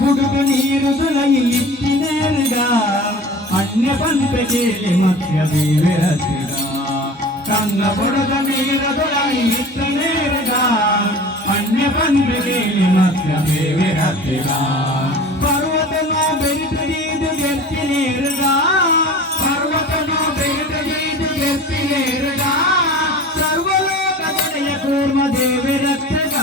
ಹುಡುಗ ನೀರು ದುಲಗಿಲಿಟ್ಟಿನೇರ್ಗ ಅನ್ಯ ಪಂಪೆಗೆ ಮಧ್ಯ ದೇವರತ್ತಿಗ ಕನ್ನ ಬುಡದ ನೀರು ದುಲಗಿಲಿಟ್ಟಿನೇರ್ಗ ಅನ್ಯ ಪಂಪೆಗೆ ಮಧ್ಯ ದೇವರತ್ತಿಗ ಪರ್ವತನ ಬೆರಿಟಗೀದು ಗೆರ್ತಿನೇರ್ಗ ಪರ್ವತನ ಬೆರಿಟಗೀದು ಗೆರ್ತಿನೇರ್ಗ ಸರ್ವಲೋಕ ತಡೆಯ ಕೂರ್ಮ ದೇವರತ್ತಿಗ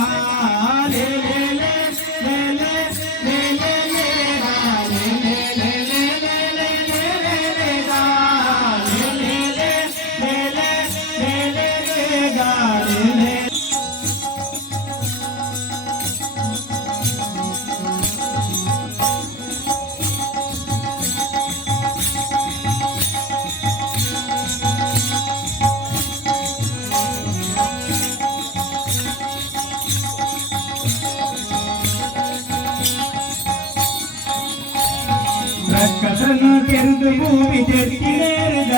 ರಕ್ಕಸನು ಕೆರೆದು ಭೂಮಿ ತೆತ್ತಿನೇರ್ಗ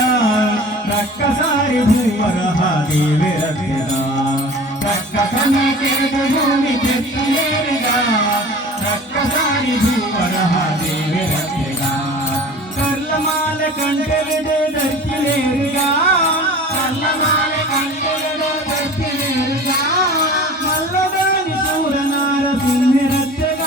ರಕ್ಕಸಾರಿ ಭೂವರ ದೇವರತ್ತಿಗ ರಕ್ಕಸನ ಕೆರೆದು ಭೂಮಿ ತೆತ್ತಿನೇರ್ಗ ರಕ್ಕಸಾರಿ ಭೂವರ ದೇವರತ್ತಿಗ ಕರ್ಲಮಾಲೆ ಕಂಠೆರೆದು ದರ್ತಿನೇರ್ಗ ಕರ್ಲಮಾಲೆ ಕಂಠೆರೆದು ದರ್ತಿನೇರ್ಗ ಮಲ್ಲದಾನಿ ಸೂರನಾರ ಸಿಂಹಿರತ್ತೆಗ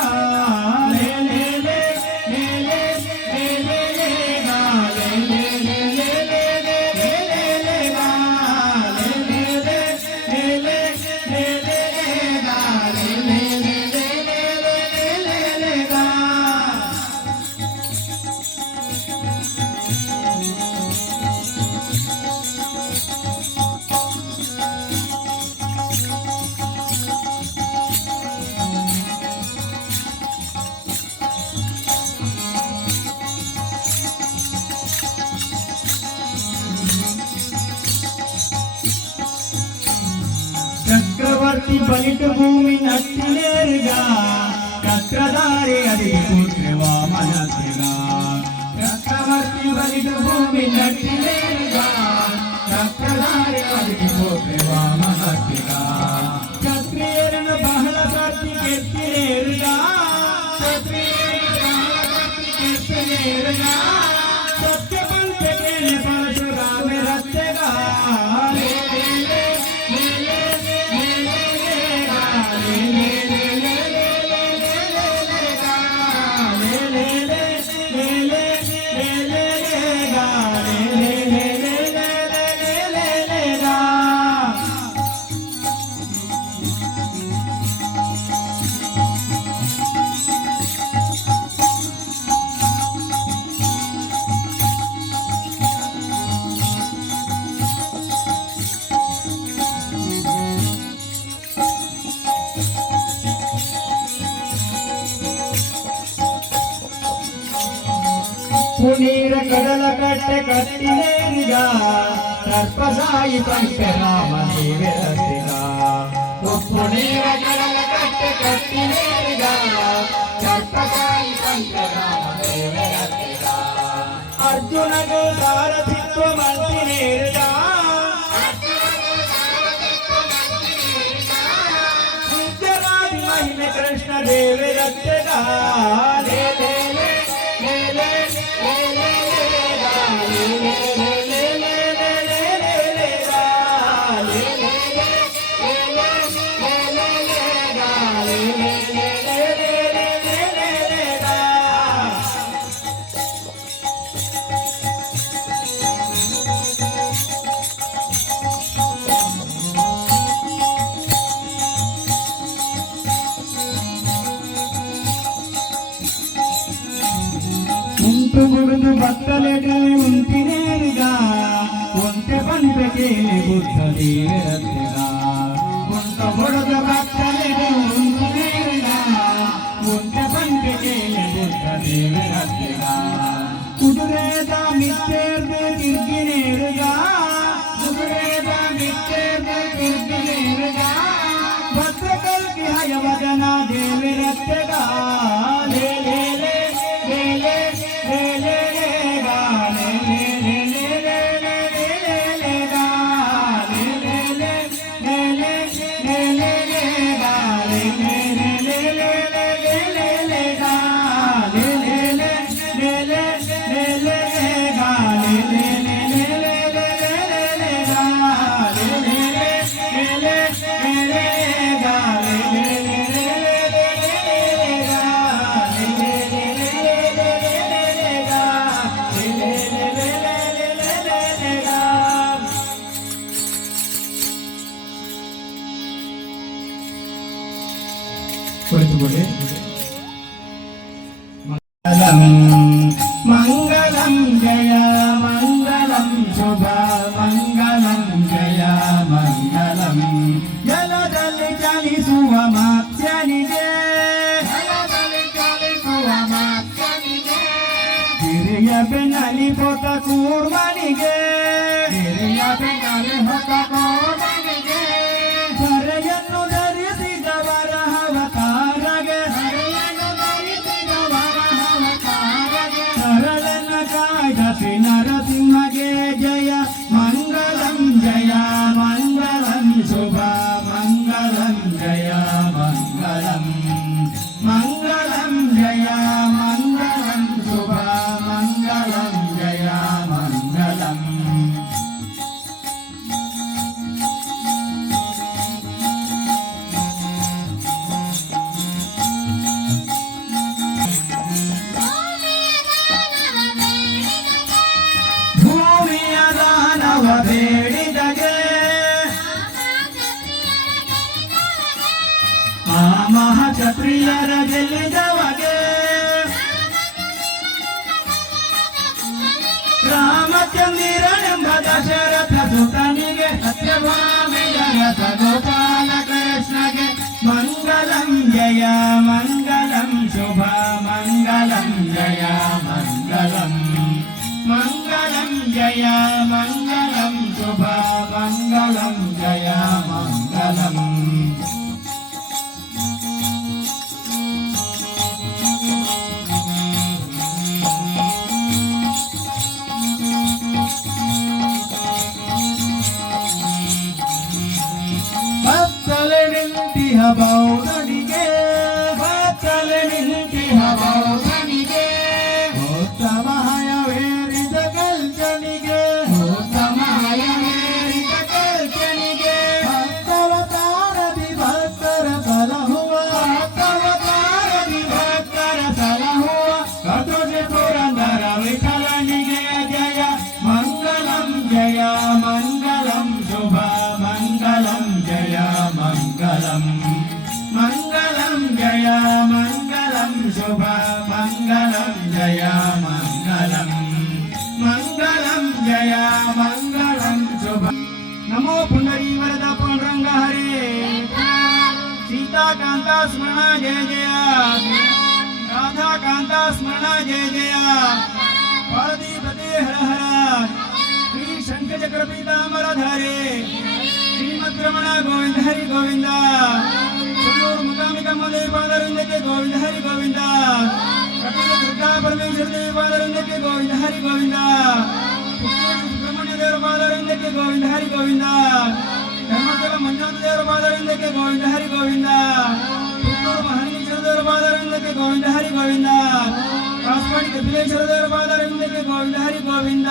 ಚಕ್ರವರ್ತಿ ಬಲಿಟ ಭೂಮಿ ನಟ್ಟಿನೇರ್ಗ ಚಕ್ರಧಾರಿ ಅದಿ ಪುತ್ರ ವಾಮನತ್ತಿಗ ಚಕ್ರವರ್ತಿ ಬಲಿಟ ಭೂಮಿ ನಟ್ಟಿನೇರ್ಗ ಚಕ್ರಧಾರಿ ಅದಿ ಪುತ್ರ ವಾಮನತ್ತಿಗ ಕ್ಷತ್ರಿಯರನ್ನು ಬಹಳ ಕತ್ತಿ ಕೆತ್ತಿನೇರ್ಗ ಕ್ಷತ್ರಿಯರನ್ನು ಬಹಳ ಕತ್ತಿ ಕೆತ್ತಿನೇರ್ಗ ಸತ್ಯ ಪಂಥಕ್ಕೆ ಪರಶುರಾಮ ರತ್ತೆಗ ಪುನೀರ ಕಡಲ ಕಟ್ಟೆ ಕಟ್ಟಿನೇರಿಗ ಸರ್ಪಸಾಯಿ ಪಂಚೆ ರಾಮ ದೇವರತ್ತಿಗ ಪುನೀರ ಕಡಲ ಕಟ್ಟೆ ಕಟ್ಟಿನೇರಿಗ ಸರ್ಪಸಾಯಿ ಪಂಚೆ ರಾಮ ದೇವರತ್ತಿಗ ಅರ್ಜುನಗೆ ಸಾರಥಿತ್ವ ಮಂತ್ರಿನೇರಿಗ ಸಿದ್ಧರಾಜ ಮಹಿಮೆ ಕೃಷ್ಣ ದೇವರತ್ತಿಗ ಉಂಟು ಗುಡಿದು ಬತ್ತಲೆಗಲಿ ಉಂಟಿನೇರಿಗ ಒಂಟೆ ಪಂಪೆ ಕೇಳಿ ಬುದ್ಧ ದೇವರತ್ತಿಗ ಉಂಟು ಗುಡಿದು ಬತ್ತಲೆಗೆ ಉಂಟಿನೇರಿಗ ಒಂಟೆ ಪಂಪೆ ಕೇಳಿ ಬುದ್ಧ ದೇವರತ್ತಿಗ ಕುದುರೆದ ಮಿತ್ತೇರ್ದು ತಿರ್ಗಿನೇರುಗ ಕುದುರೆದ ಮಿತ್ತೇರ್ದು ತಿರ್ಗಿನೇರುಗ ಭದ್ರಕಲ್ಕಿ ಹಯವದನ ದೇವಿರತ್ತೆಗ ಲೇ ಲೇ ಲೇ ಲೇ ಲೇ ಲೇ ಲೇ ಲೇ ಗಾ ಲೇ ಲೇ ಲೇ ಲೇ ಲೇ ಲೇ ಲೇ ಲೇ ಲೇ ಗಾ ಲೇ ಲೇ ಲೇ ಲೇ ಲೇ ಲೇ ಲೇ ಲೇ ಗಾ ಲೇ ಲೇ ಲೇ ಲೇ ಲೇ ಲೇ ಲೇ ಲೇ ಲೇ ಗಾ ಲೇ ಲೇ ಲೇ ಲೇ ಲೇ ಲೇ ಲೇ ಲೇ ಗಾ ಲೇ ಲೇ ಲೇ ಲೇ ಲೇ ಲೇ ಲೇ ಲೇ ಗಾ ಲೇ ಲೇ ಲೇ ಲೇ ಲೇ ಲೇ ಲೇ ಗಾ ಲೇ ಲೇ ಲೇ ಲೇ ಲೇ ಲೇ ಲೇ ಗಾ ಲೇ ಲೇ ಲೇ ಲೇ ಲೇ ಲೇ ಗಾ ಲೇ ಲೇ ಲೇ ಲೇ ಲೇ ಲೇ ಗಾ. ಕುಳಿತುಕೊಳ್ಳಿ. ಮಂಗಳಂ ಜಯ ಮಂಗಳಂ ಶುಭ ಮಂಗಳಂ ಜಯ ಮಂಗಳಂ ಜಲದಲ್ಲಿ ಚಲಿಸುವ ಮತ್ಸ್ಯನಿಗೆ ಹಿರಿಯ ಬೆನ್ನಲಿ ಹೊತ್ತ ಕೂರ್ಮನಿಗೆ ಧರೆಯನ್ನು ಧರಿಸಿದವರ ಅವತಾರಗೆ ಸರಳನ ಕಾಯ್ದಸಿ ನರಸಿಂಹಗೆ ಜಯ ಮಂಗಳಂ ಜಯ ಮಂಗಳಂ ಶುಭ ಮಂಗಳಂ ಜಯ ಮಂಗಳಂ ಮಂಗಳಂ ಜಯ ಮಂಗಳಂ ಶುಭ ಮಂಗಳಂ ಜಯ ಮಂಗಳಂ. ಭೂಮಿಯ ದಾನವ ಬೇಡಿದಗೆ ಆ ಮಹಾಕ್ಷತ್ರಿಯರ ಗೆಲ್ಲಿದವಗೆ ರಾಮಚಂದಿರನೆಂಬ ದಶರಥ ಸುತನಿಗೆ ಸತ್ಯಭಾಮೆಯ ರಥ ಗೋಪಾಲ ಕೃಷ್ಣಗೆ ಮಂಗಳಂ ಜಯ ಮಂಗಳಂ ಶುಭ ಮಂಗಳಂ ಜಯ ಮಂಗಳಂ ಮಂಗಳಂ ಜಯ ಮಂಗಳಂ ಶುಭ ಮಂಗಳಂ ಜಯ ಮಂಗಳಂ. ಭಕ್ತಲೆ ನಿಂತಿಹ ಬೌದ್ಧನಿಗೆ ಭಕ್ತಲೆ ನಿಂತಿಹ ಬೌದ್ಧನಿಗೆ ಉತ್ತಮ ಹಯವೇರಿದ ಕಲ್ಚನಿಗೆ ಉತ್ತಮ ಹಯವೇರಿದ ಕಲ್ಚನಿಗೆ ಭಕ್ತವತಾರದಿ ಭಕ್ತರ ಸಲಹುವ ಭಕ್ತವತಾರದಿ ಭಕ್ತರ ಸಲಹುವ ಕಟುಜೆ ಪುರಂದರ ವಿಠಲನಿಗೆ ಜಯ ಮಂಗಳಂ ಜಯ ಮಂಗಳಂ ಶುಭ ಮಂಗಳಂ ಜಯ ಮಂಗಳಂ ಮಂಗಳಂ ಜಯ ಮಂಗಳಂ ಶುಭ ಮಂಗಳಂ ಜಯ ಮಂಗಳಂ ಮಂಗಳಂ ಜಯ ಮಂಗಳಂ ಶುಭ. ನಮೋ ಪುಂಡರೀ ವರದ ಪಾಂಡುರಂಗ ಹರೇ ಸೀತಾಕಾಂತ ಸ್ಮರಣ ಜಯ ಜಯ ರಾಧಾಕಾಂತ ಸ್ಮರಣ ಜಯ ಜಯ ಪಾರ್ವತೀಪತಿ ಹರ ಹರ ಶ್ರೀ ಶಂಖಚಕ್ರ ಪೀತಾಂಬರ ಧಾರೆ ಶ್ರೀಮದ್ರಮಣ ಗೋವಿಂದ ಹರಿ ಗೋವಿಂದ ಸುಳ್ಳೂರು ಮುಕಾಮಿಕ ಮಲೈ ಪಾದರಿಂದಕ್ಕೆ ಗೋವಿಂದ ಹರಿ ಗೋವಿಂದ ಕಪಿಲ ದುರ್ಗಾ ಪರಮೇಶ್ವರ ದೇವಿ ಪಾದರಿಂದಕ್ಕೆ ಗೋವಿಂದ ಹರಿ ಗೋವಿಂದ ಸುಬ್ರಹ್ಮಣ್ಯ ದೇವರ ಪಾದರಿಂದಕ್ಕೆ ಗೋವಿಂದ ಹರಿ ಗೋವಿಂದ ಧರ್ಮಸ್ಥಳ ಮಂಜುನಾಥ ದೇವರ ಪಾದರಿಂದಕ್ಕೆ ಗೋವಿಂದ ಹರಿ ಗೋವಿಂದ ಪುತ್ತೂರು ಮಹನೀಶ್ವರ ದೇವರ ಪಾದರಿಂದಕ್ಕೆ ಗೋವಿಂದ ಹರಿ ಗೋವಿಂದ ಕಾಸ್ವಾಡಿ ಕಪಿಲೇಶ್ವರ ದೇವರ ಪಾದರಿಂದಕ್ಕೆ ಗೋವಿಂದ ಹರಿ ಗೋವಿಂದ